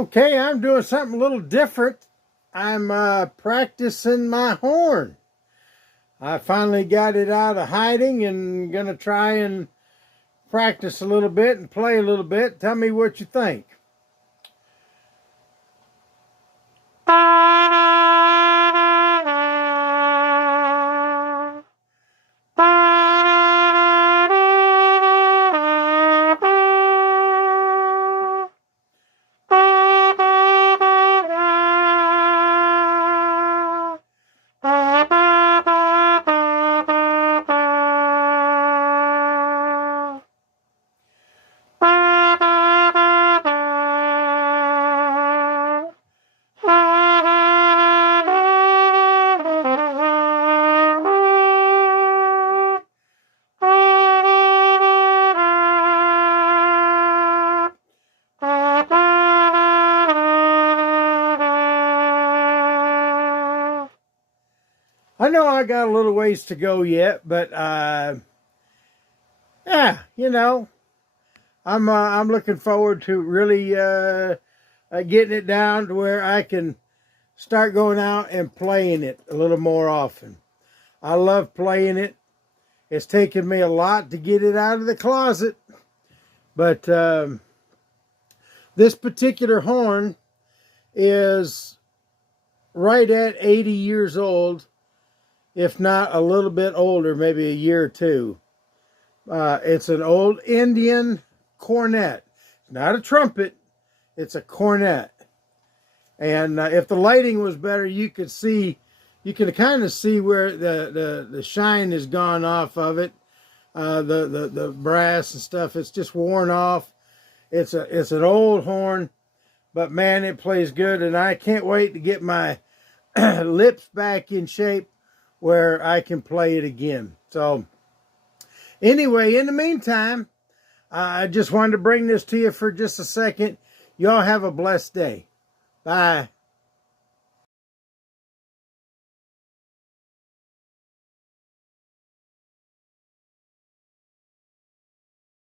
Okay, I'm doing something a little different. I'm practicing my horn. I finally got it out of hiding and gonna try and practice a little bit and play a little bit. Tell me what you think. I know I got a little ways to go yet, but yeah, I'm looking forward to really getting it down to where I can start going out and playing it a little more often. I love playing it. It's taken me a lot to get it out of the closet, but this particular horn is right at 80 years old, if not a little bit older, maybe a year or two. It's an old Indian cornet. Not a trumpet, it's a cornet. And if the lighting was better, you could kind of see where the shine has gone off of it. The brass and stuff, it's just worn off. It's an old horn, but man, it plays good, and I can't wait to get my lips back in shape where I can play it again. So anyway, in the meantime, I just wanted to bring this to you for just a second. Y'all have a blessed day. Bye.